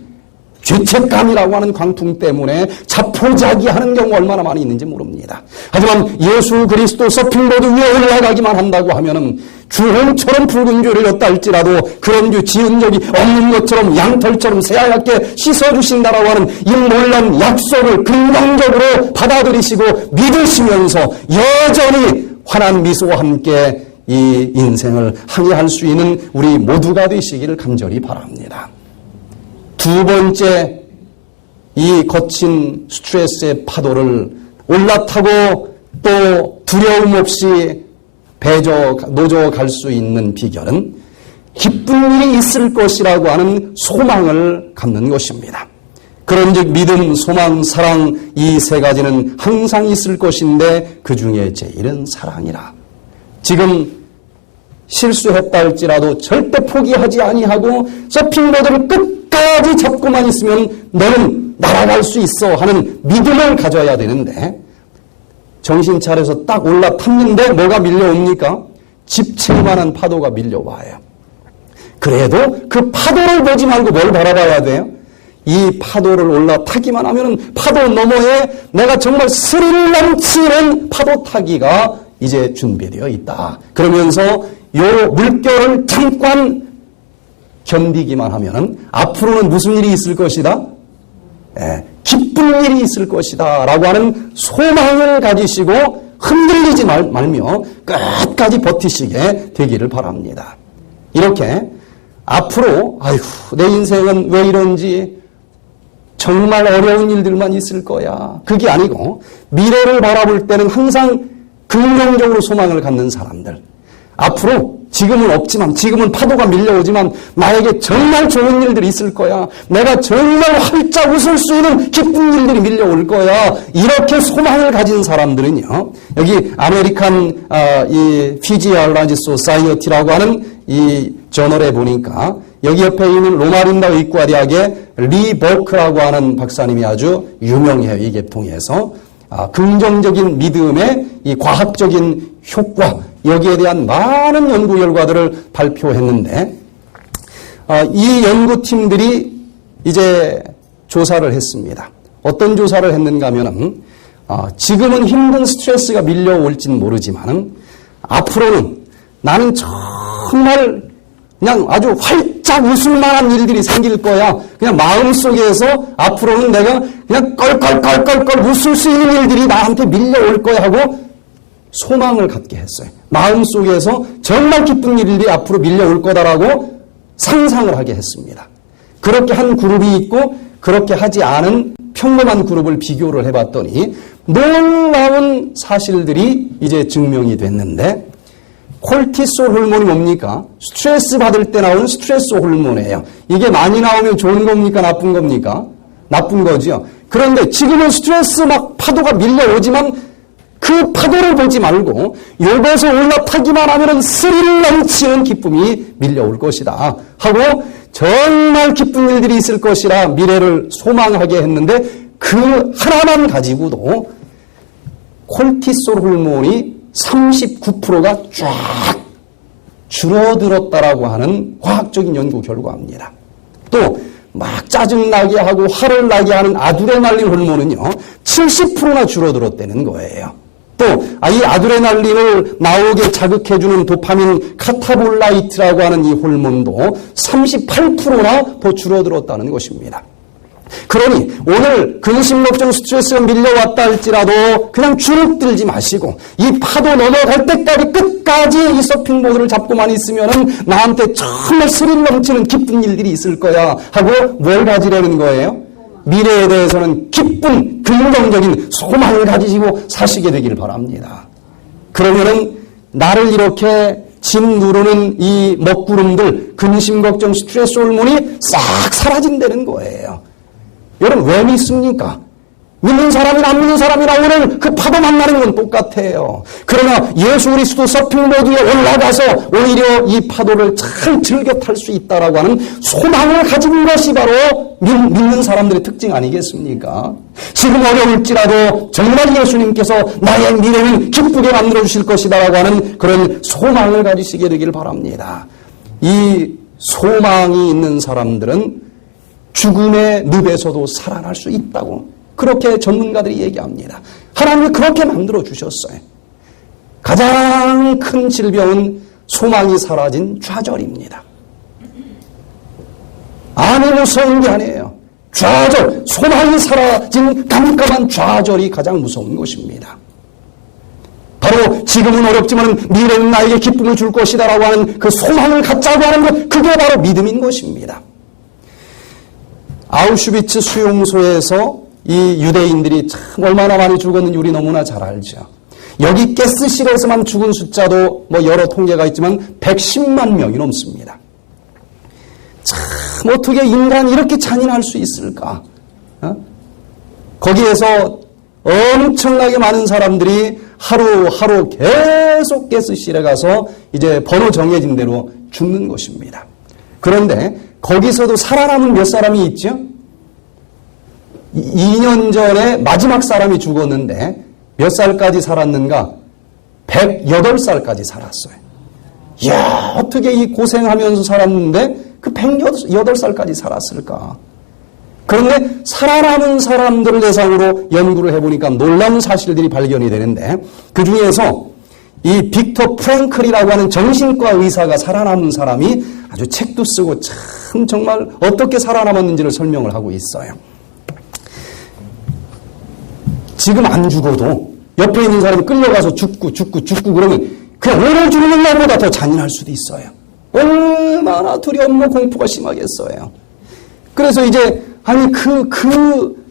죄책감이라고 하는 광풍 때문에 자포자기하는 경우 얼마나 많이 있는지 모릅니다. 하지만 예수 그리스도 서핑보드 위에 올라가기만 한다고 하면은 주홍처럼 붉은 죄를 졌다 할지라도 그런 죄 지은 적이 없는 것처럼 양털처럼 새하얗게 씻어주신다라고 하는 이 놀라운 약속을 긍정적으로 받아들이시고 믿으시면서 여전히 환한 미소와 함께 이 인생을 항해할 수 있는 우리 모두가 되시기를 간절히 바랍니다. 두 번째, 이 거친 스트레스의 파도를 올라타고 또 두려움 없이 노져갈 수 있는 비결은 기쁜 일이 있을 것이라고 하는 소망을 갖는 것입니다. 그런즉 믿음, 소망, 사랑 이 세 가지는 항상 있을 것인데 그 중에 제일은 사랑이라. 지금 실수했다 할지라도 절대 포기하지 아니하고 서핑보드를 끝까지 잡고만 있으면 너는 날아갈 수 있어 하는 믿음을 가져야 되는데 정신 차려서 딱 올라탔는데 뭐가 밀려옵니까? 집채만한 파도가 밀려와요. 그래도 그 파도를 보지 말고 뭘 바라봐야 돼요? 이 파도를 올라타기만 하면 파도 너머에 내가 정말 스릴 넘치는 파도 타기가 이제 준비되어 있다. 그러면서 요 물결을 잠깐 견디기만 하면 앞으로는 무슨 일이 있을 것이다? 기쁜 일이 있을 것이다 라고 하는 소망을 가지시고 흔들리지 말며 끝까지 버티시게 되기를 바랍니다. 이렇게 앞으로 아이고 내 인생은 왜 이런지 정말 어려운 일들만 있을 거야. 그게 아니고 미래를 바라볼 때는 항상 긍정적으로 소망을 갖는 사람들. 앞으로 지금은 없지만 지금은 파도가 밀려오지만 나에게 정말 좋은 일들이 있을 거야. 내가 정말 활짝 웃을 수 있는 기쁜 일들이 밀려올 거야. 이렇게 소망을 가진 사람들은요. 여기 아메리칸 이 피지올로지 소사이어티라고 하는 이 저널에 보니까 여기 옆에 있는 로마린다 의과 대학의 리 버크라고 하는 박사님이 아주 유명해요. 이 계통에서 긍정적인 믿음의 이 과학적인 효과 여기에 대한 많은 연구 결과들을 발표했는데 이 연구팀들이 이제 조사를 했습니다. 어떤 조사를 했는가 하면은 지금은 힘든 스트레스가 밀려올지는 모르지만은 앞으로는 나는 정말 그냥 아주 활짝 웃을 만한 일들이 생길 거야. 그냥 마음속에서 앞으로는 내가 그냥 껄껄껄껄껄 웃을 수 있는 일들이 나한테 밀려올 거야 하고 소망을 갖게 했어요. 마음속에서 정말 기쁜 일들이 앞으로 밀려올 거다라고 상상을 하게 했습니다. 그렇게 한 그룹이 있고 그렇게 하지 않은 평범한 그룹을 비교를 해봤더니 놀라운 사실들이 이제 증명이 됐는데 콜티솔 호르몬이 뭡니까? 스트레스 받을 때 나오는 스트레스 호르몬이에요. 이게 많이 나오면 좋은 겁니까? 나쁜 겁니까? 나쁜 거죠. 그런데 지금은 스트레스 막 파도가 밀려오지만 그 파도를 보지 말고 요것에 올라타기만 하면 스릴 넘치는 기쁨이 밀려올 것이다 하고 정말 기쁜 일들이 있을 것이라 미래를 소망하게 했는데 그 하나만 가지고도 콜티솔 호르몬이 39%가 쫙 줄어들었다라고 하는 과학적인 연구 결과입니다. 또 막 짜증나게 하고 화를 나게 하는 아드레날린 호르몬은요 70%나 줄어들었다는 거예요. 또 이 아드레날린을 나오게 자극해주는 도파민 카타볼라이트라고 하는 이 호르몬도 38%나 더 줄어들었다는 것입니다. 그러니 오늘 근심 걱정 스트레스가 밀려왔다 할지라도 그냥 주눅들지 마시고 이 파도 넘어갈 때까지 끝까지 이 서핑보드를 잡고만 있으면은 나한테 정말 스릴 넘치는 기쁜 일들이 있을 거야 하고 뭘 가지려는 거예요? 미래에 대해서는 기쁜 긍정적인 소망을 가지시고 사시게 되길 바랍니다. 그러면은 나를 이렇게 짐 누르는 이 먹구름들 근심 걱정 스트레스 호르몬이 싹 사라진다는 거예요. 여러분 왜 믿습니까? 믿는 사람이나 안 믿는 사람이나 오늘 그 파도 만나는 건 똑같아요. 그러나 예수 그리스도 서핑보드에 올라가서 오히려 이 파도를 잘 즐겨 탈 수 있다라고 하는 소망을 가진 것이 바로 믿는 사람들의 특징 아니겠습니까? 지금 어려울지라도 정말 예수님께서 나의 미래는 기쁘게 만들어 주실 것이다라고 하는 그런 소망을 가지시게 되기를 바랍니다. 이 소망이 있는 사람들은 죽음의 늪에서도 살아날 수 있다고 그렇게 전문가들이 얘기합니다. 하나님이 그렇게 만들어 주셨어요. 가장 큰 질병은 소망이 사라진 좌절입니다. 암이 무서운 게 아니에요. 좌절, 소망이 사라진 깜깜한 좌절이 가장 무서운 것입니다. 바로 지금은 어렵지만 미래는 나에게 기쁨을 줄 것이다라고 하는 그 소망을 갖자고 하는 것, 그게 바로 믿음인 것입니다. 아우슈비츠 수용소에서 이 유대인들이 참 얼마나 많이 죽었는지 우리 너무나 잘 알죠. 여기 가스실에서만 죽은 숫자도 뭐 여러 통계가 있지만 110만 명이 넘습니다. 참 어떻게 인간이 이렇게 잔인할 수 있을까? 거기에서 엄청나게 많은 사람들이 하루하루 계속 가스실에 가서 이제 번호 정해진 대로 죽는 것입니다. 그런데 거기서도 살아남은 몇 사람이 있죠? 2년 전에 마지막 사람이 죽었는데 몇 살까지 살았는가? 108살까지 살았어요. 이야, 어떻게 이 고생하면서 살았는데 그 108살까지 살았을까? 그런데 살아남은 사람들을 대상으로 연구를 해보니까 놀라운 사실들이 발견이 되는데 그 중에서 이 빅터 프랭클이라고 하는 정신과 의사가 살아남은 사람이 아주 책도 쓰고 참 정말 어떻게 살아남았는지를 설명을 하고 있어요. 지금 안 죽어도 옆에 있는 사람이 끌려가서 죽고 그러면 그냥 오늘 죽는 날보다 더 잔인할 수도 있어요. 얼마나 두려움과 공포가 심하겠어요. 그래서 이제 아니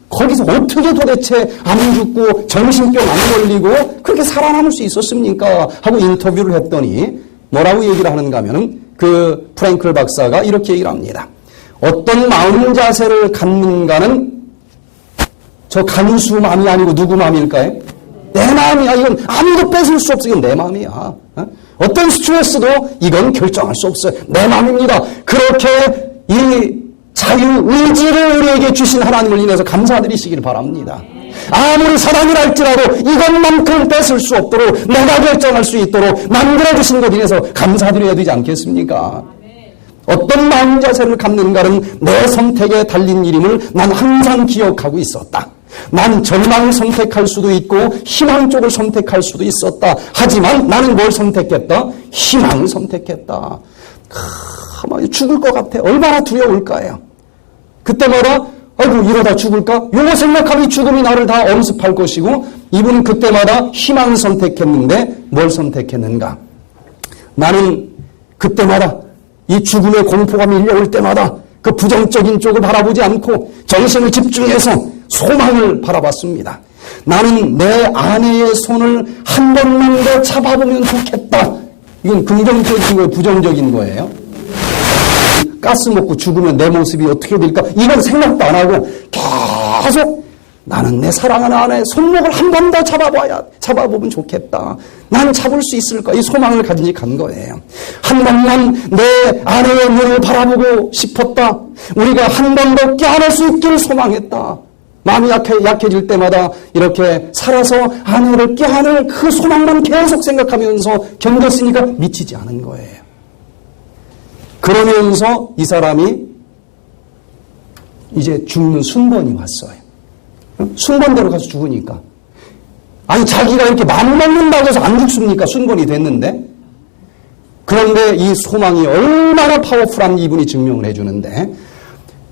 거기서 어떻게 도대체 안 죽고 정신병 안 걸리고 그렇게 살아남을 수 있었습니까? 하고 인터뷰를 했더니 뭐라고 얘기를 하는가 하면은 그 프랭클 박사가 이렇게 얘기를 합니다. 어떤 마음 자세를 갖는가는 저 간수 마음이 아니고 누구 마음일까요? 내 마음이야. 이건 아무도 뺏을 수 없어. 이건 내 마음이야. 어떤 스트레스도 이건 결정할 수 없어요. 내 마음입니다. 그렇게 이 자유의지를 우리에게 주신 하나님을 인해서 감사드리시길 바랍니다. 아무리 사단이라 할지라도 이것만큼 뺏을 수 없도록 내가 결정할 수 있도록 만들어주신 것 인해서 감사드려야 되지 않겠습니까? 어떤 마음 자세를 갖는가는 내 선택에 달린 일임을 난 항상 기억하고 있었다. 난 절망을 선택할 수도 있고 희망 쪽을 선택할 수도 있었다. 하지만 나는 뭘 선택했다? 희망을 선택했다. 죽을 것 같아. 얼마나 두려울까요? 그때마다 아이고 이러다 죽을까? 요거 생각하니 죽음이 나를 다 엄습할 것이고 이분은 그때마다 희망을 선택했는데 뭘 선택했는가? 나는 그때마다 이 죽음의 공포가 밀려올 때마다 그 부정적인 쪽을 바라보지 않고 정신을 집중해서 소망을 바라봤습니다. 나는 내 아내의 손을 한 번만 더 잡아보면 좋겠다. 이건 긍정적인 거예요? 부정적인 거예요? 가스 먹고 죽으면 내 모습이 어떻게 될까? 이건 생각도 안 하고 계속 나는 내 사랑하는 아내의 손목을 한 번 더 잡아보면 좋겠다. 난 잡을 수 있을까? 이 소망을 가진 거예요. 한 번만 내 아내의 눈을 바라보고 싶었다. 우리가 한 번 더 껴안을 수 있기를 소망했다. 마음이 약해질 때마다 이렇게 살아서 아내를 껴안을 그 소망만 계속 생각하면서 견뎠으니까 미치지 않은 거예요. 그러면서 이 사람이 이제 죽는 순번이 왔어요. 순번대로 가서 죽으니까. 아니 자기가 이렇게 마음 먹는다고 해서 안 죽습니까? 순번이 됐는데. 그런데 이 소망이 얼마나 파워풀한 이분이 증명을 해주는데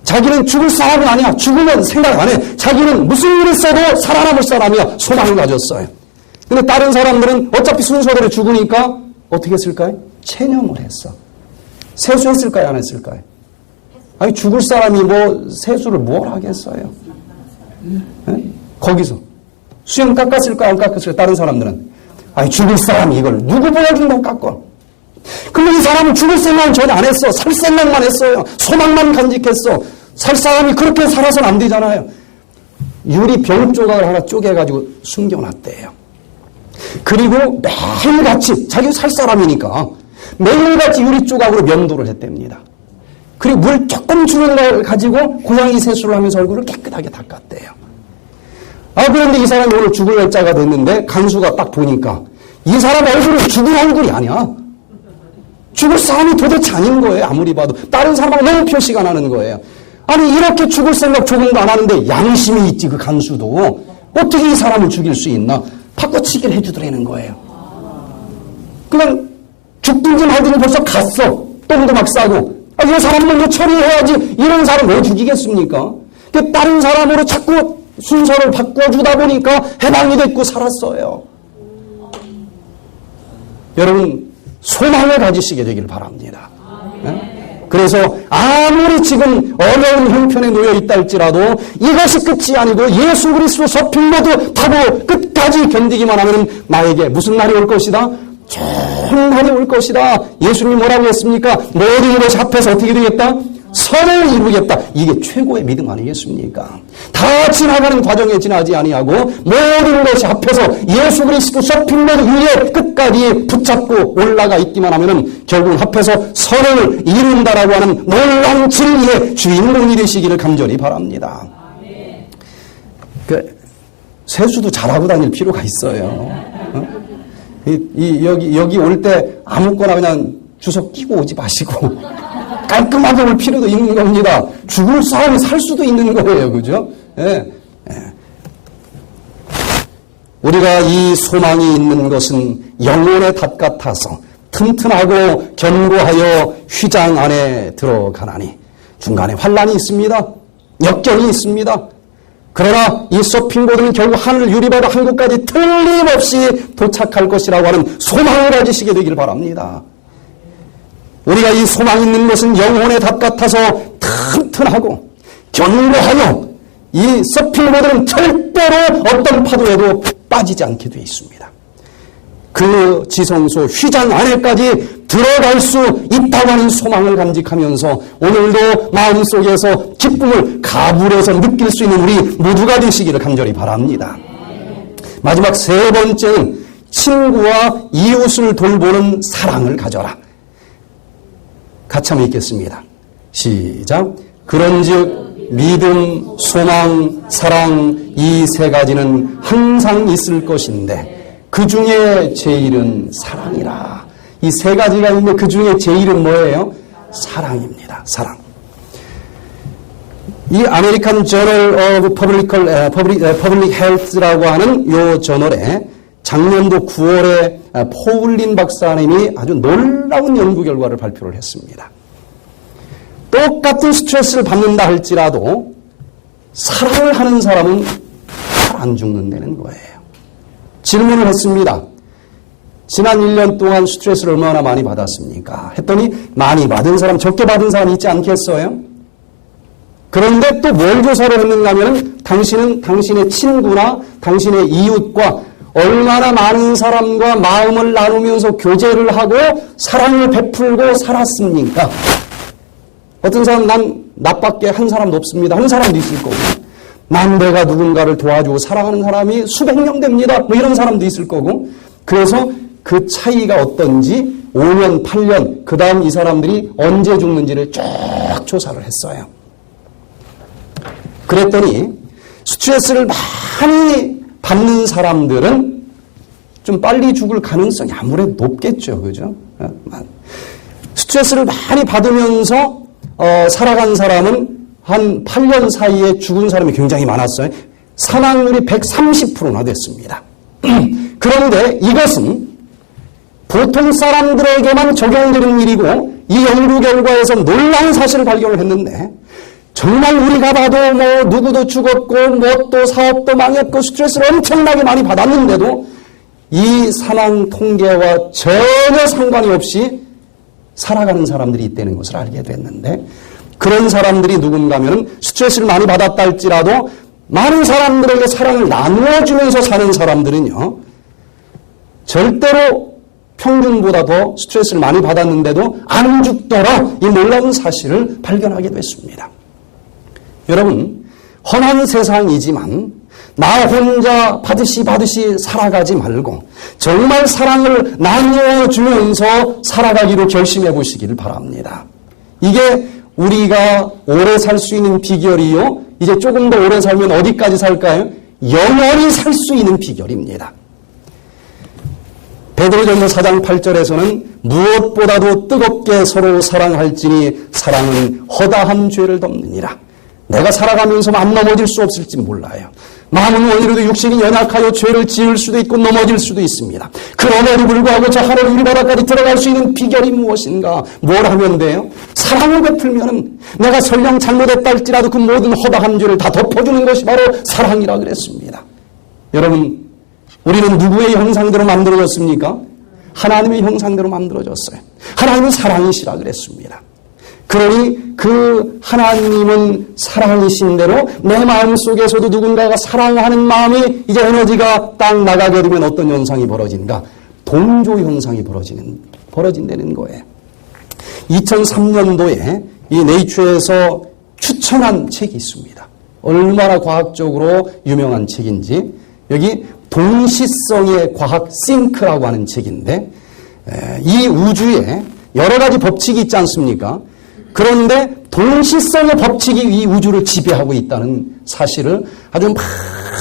자기는 죽을 사람이 아니야. 죽으면 생각 안 해. 자기는 무슨 일을 써도 살아남을 사람이야. 소망을 가졌어요. 근데 다른 사람들은 어차피 순서대로 죽으니까 어떻게 했을까요? 체념을 했어. 세수했을까요? 안 했을까요? 아니 죽을 사람이 뭐 세수를 뭘 하겠어요? 네? 거기서 수염 깎았을까 안 깎았을까? 다른 사람들은 아니 죽을 사람이 이걸 누구 보여준다고 깎아. 근데 이 사람은 죽을 생각은 전혀 안 했어. 살 생각만 했어요. 소망만 간직했어. 살 사람이 그렇게 살아서는 안 되잖아요. 유리 병 조각을 하나 쪼개가지고 숨겨놨대요. 그리고 매일같이 자기 살 사람이니까 매일같이 유리 조각으로 면도를 했답니다. 그리고 물 조금 주는 걸 가지고 고양이 세수를 하면서 얼굴을 깨끗하게 닦았대요. 그런데 이 사람이 오늘 죽을 날짜가 됐는데 간수가 딱 보니까 이 사람 얼굴은 죽을 얼굴이 아니야. 죽을 사람이 도대체 아닌 거예요. 아무리 봐도. 다른 사람하고 너무 표시가 나는 거예요. 아니 이렇게 죽을 생각 조금도 안 하는데 양심이 있지 그 간수도. 어떻게 이 사람을 죽일 수 있나. 바꿔치기를 해주더라는 거예요. 그냥 죽든지 말든지 벌써 갔어. 똥도 막 싸고. 이 사람 먼저 처리해야지. 이런 사람 왜 죽이겠습니까? 다른 사람으로 자꾸 순서를 바꿔주다 보니까 해방이 됐고 살았어요. 여러분 소망을 가지시게 되기를 바랍니다. 네? 그래서 아무리 지금 어려운 형편에 놓여 있다 할지라도 이것이 끝이 아니고 예수 그리스도 서핑로드 타고 끝까지 견디기만 하면 나에게 무슨 날이 올 것이다? 좋은 날이 올 것이다. 예수님이 뭐라고 했습니까? 모든 것이 합해서 어떻게 되겠다? 선을 이루겠다. 이게 최고의 믿음 아니겠습니까? 다 지나가는 과정에 지나지 아니하고 모든 것이 합해서 예수 그리스도 서핑보드 위에 끝까지 붙잡고 올라가 있기만 하면은 결국은 합해서 선을 이룬다라고 하는 놀라운 진리의 주인공이 되시기를 간절히 바랍니다. 세수도 잘하고 다닐 필요가 있어요. 여기 올 때 아무거나 그냥 주워 끼고 오지 마시고 깔끔하게 올 필요도 있는 겁니다. 죽을 싸움이 살 수도 있는 거예요. 그죠? 예. 우리가 이 소망이 있는 것은 영혼의 닷 같아서 튼튼하고 견고하여 휘장 안에 들어가나니 중간에 환란이 있습니다. 역경이 있습니다. 그러나 이 서핑보드는 결국 하늘 유리바다 한국까지 틀림없이 도착할 것이라고 하는 소망을 가지시게 되길 바랍니다. 우리가 이 소망 있는 것은 영혼의 닷 같아서 튼튼하고 견고하여 이 서핑보드는 절대로 어떤 파도에도 빠지지 않게 되어 있습니다. 그 지성소 휘장 안에까지 들어갈 수 있다고 하는 소망을 간직하면서 오늘도 마음속에서 기쁨을 가불해서 느낄 수 있는 우리 모두가 되시기를 간절히 바랍니다. 마지막 세 번째는 친구와 이웃을 돌보는 사랑을 가져라. 같이 한번 읽겠습니다. 시작. 그런즉 믿음, 소망, 사랑 이 세 가지는 항상 있을 것인데 그 중에 제일은 사랑이라. 이 세 가지가 있는데 그 중에 제일은 뭐예요? 사랑입니다. 사랑. 이 아메리칸 저널 오브 퍼블릭 헬스라고 하는 이 저널에 작년도 9월에 포울린 박사님이 아주 놀라운 연구 결과를 발표를 했습니다. 똑같은 스트레스를 받는다 할지라도 사랑을 하는 사람은 잘 안 죽는다는 거예요. 질문을 했습니다. 지난 1년 동안 스트레스를 얼마나 많이 받았습니까? 했더니 많이 받은 사람, 적게 받은 사람 있지 않겠어요? 그런데 또 뭘 조사를 했는가 하면 당신은 당신의 친구나 당신의 이웃과 얼마나 많은 사람과 마음을 나누면서 교제를 하고 사랑을 베풀고 살았습니까? 어떤 사람 난 나밖에 한 사람도 없습니다. 한 사람도 있을 거고 난 내가 누군가를 도와주고 사랑하는 사람이 수백 명 됩니다. 뭐 이런 사람도 있을 거고 그래서 그 차이가 어떤지 5년, 8년 그 다음 이 사람들이 언제 죽는지를 쭉 조사를 했어요. 그랬더니 스트레스를 많이 받는 사람들은 좀 빨리 죽을 가능성이 아무래도 높겠죠. 그죠? 스트레스를 많이 받으면서 살아간 사람은 한 8년 사이에 죽은 사람이 굉장히 많았어요. 사망률이 130%나 됐습니다. 그런데 이것은 보통 사람들에게만 적용되는 일이고 이 연구 결과에서 놀라운 사실을 발견을 했는데 정말 우리가 봐도 뭐 누구도 죽었고 뭐 또 사업도 망했고 스트레스를 엄청나게 많이 받았는데도 이 사망 통계와 전혀 상관이 없이 살아가는 사람들이 있다는 것을 알게 됐는데 그런 사람들이 누군가 하면 스트레스를 많이 받았다 할지라도 많은 사람들에게 사랑을 나누어주면서 사는 사람들은요 절대로 평균보다 더 스트레스를 많이 받았는데도 안 죽더라 이 놀라운 사실을 발견하게 됐습니다. 여러분 험한 세상이지만 나 혼자 받으시 살아가지 말고 정말 사랑을 나누어주면서 살아가기로 결심해 보시기를 바랍니다. 이게 우리가 오래 살 수 있는 비결이요. 이제 조금 더 오래 살면 어디까지 살까요? 영원히 살 수 있는 비결입니다. 베드로전서 4장 8절에서는 무엇보다도 뜨겁게 서로 사랑할지니 사랑은 허다한 죄를 덮느니라. 내가 살아가면서 안 넘어질 수 없을지 몰라요. 마음은 원이라도 육신이 연약하여 죄를 지을 수도 있고 넘어질 수도 있습니다. 그럼에도 불구하고 저 하늘 유리바다까지 들어갈 수 있는 비결이 무엇인가? 뭘 하면 돼요? 사랑을 베풀면은 내가 설령 잘못했다 할지라도 그 모든 허다한 죄를 다 덮어주는 것이 바로 사랑이라 그랬습니다. 여러분 우리는 누구의 형상대로 만들어졌습니까? 하나님의 형상대로 만들어졌어요. 하나님은 사랑이시라 그랬습니다. 그러니 그 하나님은 사랑이신 대로 내 마음속에서도 누군가가 사랑하는 마음이 이제 에너지가 딱 나가게 되면 어떤 현상이 벌어진가? 동조 현상이 벌어진다는 거예요. 2003년도에 이 네이처에서 추천한 책이 있습니다. 얼마나 과학적으로 유명한 책인지 여기 동시성의 과학 싱크라고 하는 책인데 이 우주에 여러 가지 법칙이 있지 않습니까? 그런데 동시성의 법칙이 이 우주를 지배하고 있다는 사실을 아주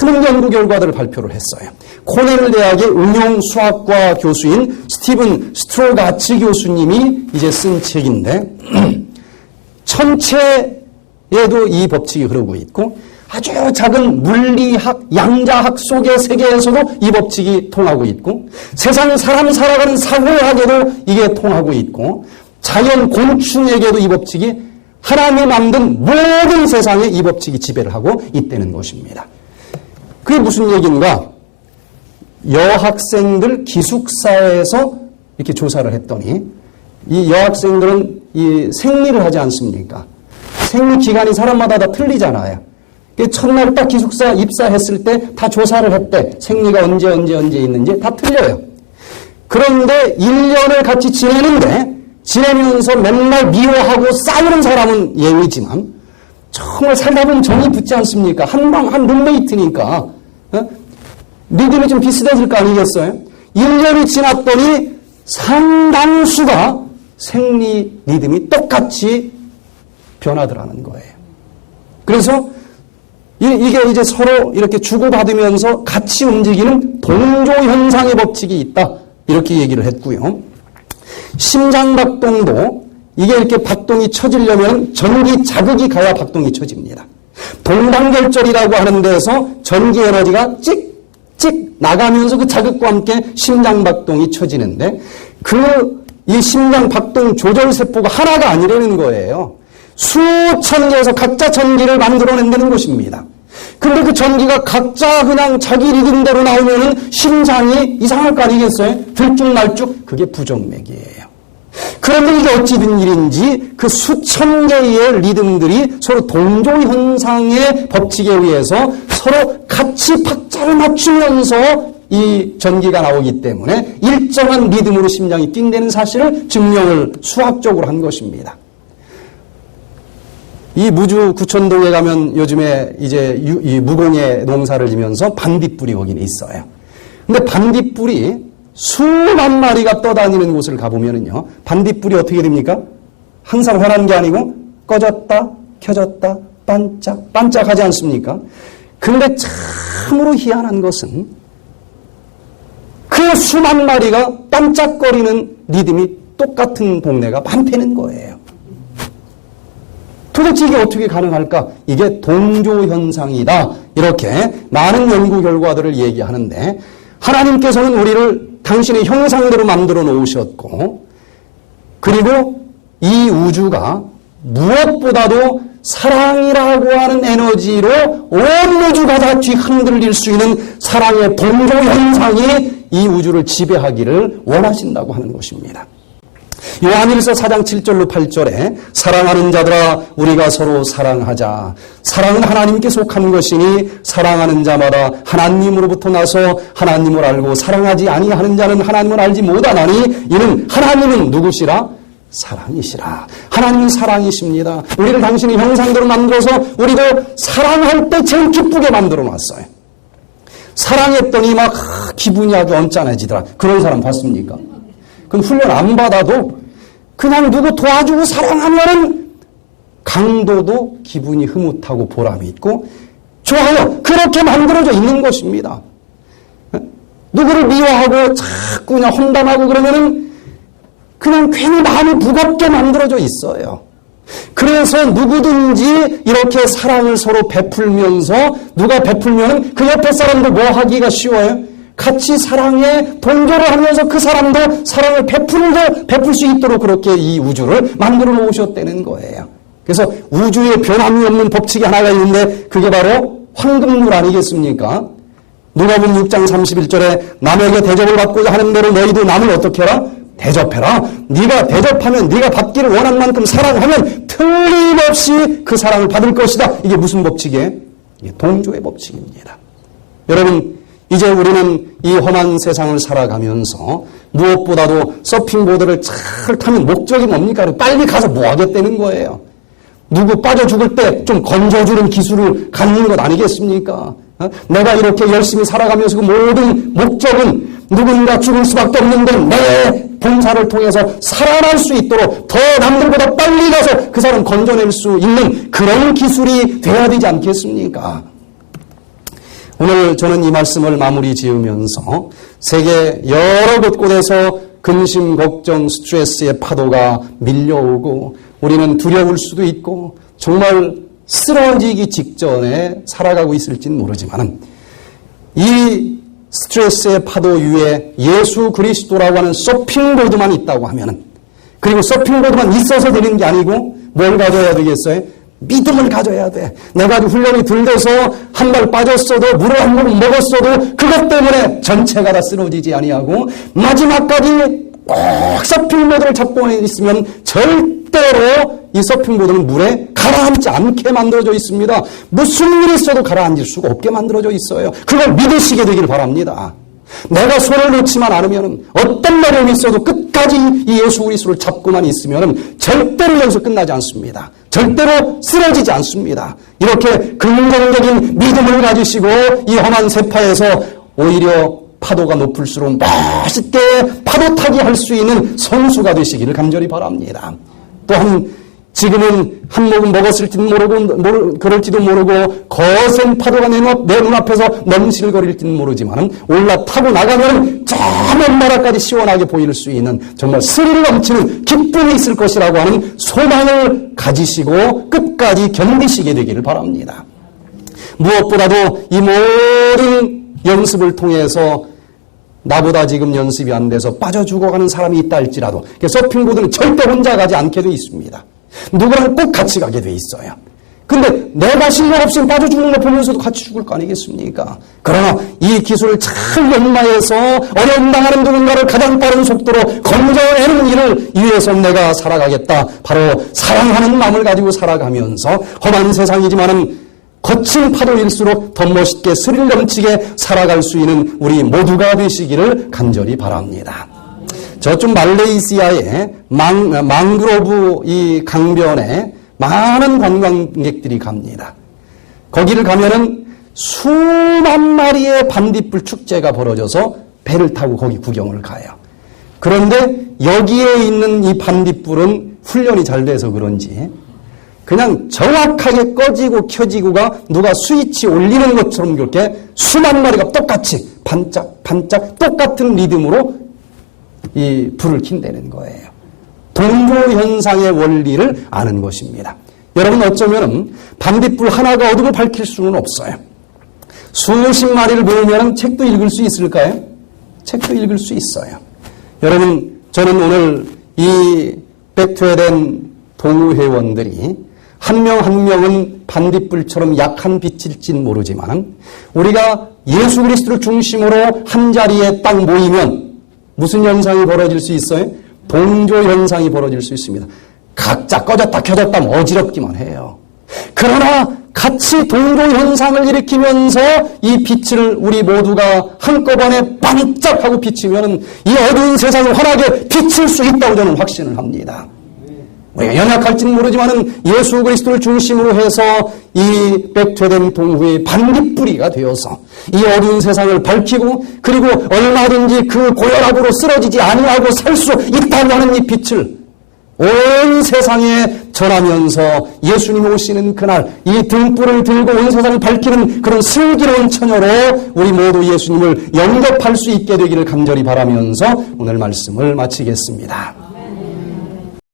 많은 연구 결과들을 발표를 했어요. 코넬 대학의 응용수학과 교수인 스티븐 스트로가치 교수님이 이제 쓴 책인데 천체에도 이 법칙이 흐르고 있고 아주 작은 물리학, 양자학 속의 세계에서도 이 법칙이 통하고 있고 세상 사람 살아가는 사회학에도 이게 통하고 있고 자연 곤충에게도 이 법칙이 하나님이 만든 모든 세상에 이 법칙이 지배를 하고 있다는 것입니다. 그게 무슨 얘기인가? 여학생들 기숙사에서 이렇게 조사를 했더니 이 여학생들은 이 생리를 하지 않습니까? 생리 기간이 사람마다 다 틀리잖아요. 첫날 딱 기숙사 입사했을 때 다 조사를 했대. 생리가 언제 있는지 다 틀려요. 그런데 1년을 같이 지내면서 맨날 미워하고 싸우는 사람은 예외지만 정말 살다 보면 정이 붙지 않습니까? 한 룸메이트니까 리듬이 좀 비슷해질 거 아니겠어요? 1년이 지났더니 상당수가 생리 리듬이 똑같이 변하더라는 거예요. 그래서 이게 이제 서로 이렇게 주고받으면서 같이 움직이는 동조현상의 법칙이 있다. 이렇게 얘기를 했고요. 심장박동도 이게 이렇게 박동이 쳐지려면 전기 자극이 가야 박동이 쳐집니다. 동방결절이라고 하는 데서 전기 에너지가 찍찍 나가면서 그 자극과 함께 심장박동이 쳐지는데 이 심장박동 조절세포가 하나가 아니라는 거예요. 수천 개에서 각자 전기를 만들어낸다는 것입니다. 근데 그 전기가 각자 그냥 자기 리듬대로 나오면은 심장이 이상할 거 아니겠어요? 들쭉날쭉 그게 부정맥이에요. 그런데 이게 어찌 된 일인지 그 수천 개의 리듬들이 서로 동조현상의 법칙에 의해서 서로 같이 박자를 맞추면서 이 전기가 나오기 때문에 일정한 리듬으로 심장이 뛴다는 사실을 증명을 수학적으로 한 것입니다. 이 무주 구천동에 가면 요즘에 이제 이 무공의 농사를 지면서 반딧불이 거기는 있어요. 근데 반딧불이 수만 마리가 떠다니는 곳을 가보면은요, 반딧불이 어떻게 됩니까? 항상 환한 게 아니고 꺼졌다, 켜졌다, 반짝하지 않습니까? 근데 참으로 희한한 것은 그 수만 마리가 반짝거리는 리듬이 똑같은 동네가 많다는 거예요. 도대체 이게 어떻게 가능할까? 이게 동조현상이다. 이렇게 많은 연구 결과들을 얘기하는데 하나님께서는 우리를 당신의 형상대로 만들어 놓으셨고 그리고 이 우주가 무엇보다도 사랑이라고 하는 에너지로 온 우주가 다 뒤흔들릴 수 있는 사랑의 동조현상이 이 우주를 지배하기를 원하신다고 하는 것입니다. 요한일서 4장 7절로 8절에 사랑하는 자들아 우리가 서로 사랑하자. 사랑은 하나님께 속한 것이니 사랑하는 자마다 하나님으로부터 나서 하나님을 알고 사랑하지 아니하는 자는 하나님을 알지 못하나니 이는 하나님은 누구시라? 사랑이시라. 하나님은 사랑이십니다. 우리를 당신의 형상대로 만들어서 우리도 사랑할 때 제일 기쁘게 만들어 놨어요. 사랑했더니 막 기분이 아주 언짢아지더라. 그런 사람 봤습니까? 그건 훈련 안 받아도 그냥 누구 도와주고 사랑하면 강도도 기분이 흐뭇하고 보람이 있고 좋아요. 그렇게 만들어져 있는 것입니다. 누구를 미워하고 자꾸 그냥 험담하고 그러면은 그냥 괜히 마음이 무겁게 만들어져 있어요. 그래서 누구든지 이렇게 사랑을 서로 베풀면서 누가 베풀면 그 옆에 사람도 뭐 하기가 쉬워요? 같이 사랑에 동조를 하면서 그 사람도 사랑을 베풀 수 있도록 그렇게 이 우주를 만들어 놓으셨다는 거예요. 그래서 우주에 변함이 없는 법칙이 하나가 있는데 그게 바로 황금률 아니겠습니까? 누가복음 6장 31절에 남에게 대접을 받고자 하는 대로 너희도 남을 어떻게 해라? 대접해라. 네가 대접하면 네가 받기를 원한 만큼 사랑하면 틀림없이 그 사랑을 받을 것이다. 이게 무슨 법칙이에요? 이게 동조의 법칙입니다. 여러분 이제 우리는 이 험한 세상을 살아가면서 무엇보다도 서핑보드를 잘 타면 목적이 뭡니까? 빨리 가서 뭐 하겠다는 거예요. 누구 빠져 죽을 때 좀 건져주는 기술을 갖는 것 아니겠습니까? 내가 이렇게 열심히 살아가면서 그 모든 목적은 누군가 죽을 수밖에 없는데 내 봉사를 통해서 살아날 수 있도록 더 남들보다 빨리 가서 그 사람 건져낼 수 있는 그런 기술이 돼야 되지 않겠습니까? 오늘 저는 이 말씀을 마무리 지으면서 세계 여러 곳곳에서 근심, 걱정, 스트레스의 파도가 밀려오고 우리는 두려울 수도 있고 정말 쓰러지기 직전에 살아가고 있을지는 모르지만 이 스트레스의 파도 위에 예수 그리스도라고 하는 서핑보드만 있다고 하면은, 그리고 서핑보드만 있어서 되는 게 아니고 뭘 가져야 되겠어요? 믿음을 가져야 돼. 내가 훈련이 덜 돼서 한 발 빠졌어도 물을 한 모금 먹었어도 그것 때문에 전체가 다 쓰러지지 아니하고 마지막까지 꼭 서핑보드를 잡고 있으면 절대로 이 서핑보드는 물에 가라앉지 않게 만들어져 있습니다. 무슨 일이 있어도 가라앉을 수가 없게 만들어져 있어요. 그걸 믿으시게 되길 바랍니다. 내가 손을 놓지만 않으면 어떤 어려움이 있어도 끝까지 이 예수 그리스도를 잡고만 있으면 절대로 여기서 끝나지 않습니다. 절대로 쓰러지지 않습니다. 이렇게 긍정적인 믿음을 가지시고 이 험한 세파에서 오히려 파도가 높을수록 멋있게 파도 타기 할 수 있는 선수가 되시기를 간절히 바랍니다. 또한 지금은 한 모금 먹었을지도 모르고 그럴지도 모르고 거센 파도가 내 눈앞에서 넘실거릴지는 모르지만 올라타고 나가면 저 먼 나라까지 시원하게 보일 수 있는 정말 스릴 넘치는 기쁨이 있을 것이라고 하는 소망을 가지시고 끝까지 견디시게 되기를 바랍니다. 무엇보다도 이 모든 연습을 통해서 나보다 지금 연습이 안 돼서 빠져 죽어가는 사람이 있다 할지라도 서핑보드는 절대 혼자 가지 않게 돼 있습니다. 누구랑 꼭 같이 가게 돼 있어요. 근데 내가 실력 없으면 빠져 죽는 거 보면서도 같이 죽을 거 아니겠습니까? 그러나 이 기술을 잘 연마해서 어려움 당하는 누군가를 가장 빠른 속도로 건져내는 일을 위해서 내가 살아가겠다. 바로 사랑하는 마음을 가지고 살아가면서 험한 세상이지만은 거친 파도일수록 더 멋있게 스릴 넘치게 살아갈 수 있는 우리 모두가 되시기를 간절히 바랍니다. 저쪽 말레이시아의 망그로브 이 강변에 많은 관광객들이 갑니다. 거기를 가면은 수만 마리의 반딧불 축제가 벌어져서 배를 타고 거기 구경을 가요. 그런데 여기에 있는 이 반딧불은 훈련이 잘 돼서 그런지 그냥 정확하게 꺼지고 켜지고가 누가 스위치 올리는 것처럼 그렇게 수만 마리가 똑같이 반짝 똑같은 리듬으로 이 불을 킨다는 거예요. 동조현상의 원리를 아는 것입니다. 여러분 어쩌면 반딧불 하나가 어둠을 밝힐 수는 없어요. 수십 마리를 모으면 책도 읽을 수 있을까요? 책도 읽을 수 있어요. 여러분 저는 오늘 이 백투에덴 동호회원들이 한 명 한 명은 반딧불처럼 약한 빛일진 모르지만 우리가 예수 그리스도를 중심으로 한 자리에 딱 모이면 무슨 현상이 벌어질 수 있어요? 동조 현상이 벌어질 수 있습니다. 각자 꺼졌다 켜졌다 어지럽기만 해요. 그러나 같이 동조 현상을 일으키면서 이 빛을 우리 모두가 한꺼번에 반짝하고 비치면 이 어두운 세상을 환하게 비칠 수 있다고 저는 확신을 합니다. 우리가 연약할지는 모르지만 예수 그리스도를 중심으로 해서 이 백투에덴 동호회의 반딧불이가 되어서 이 어두운 세상을 밝히고 그리고 얼마든지 그 고혈압으로 쓰러지지 아니하고 살 수 있다고 하는 이 빛을 온 세상에 전하면서 예수님 오시는 그날 이 등불을 들고 온 세상을 밝히는 그런 슬기로운 처녀로 우리 모두 예수님을 영접할 수 있게 되기를 간절히 바라면서 오늘 말씀을 마치겠습니다.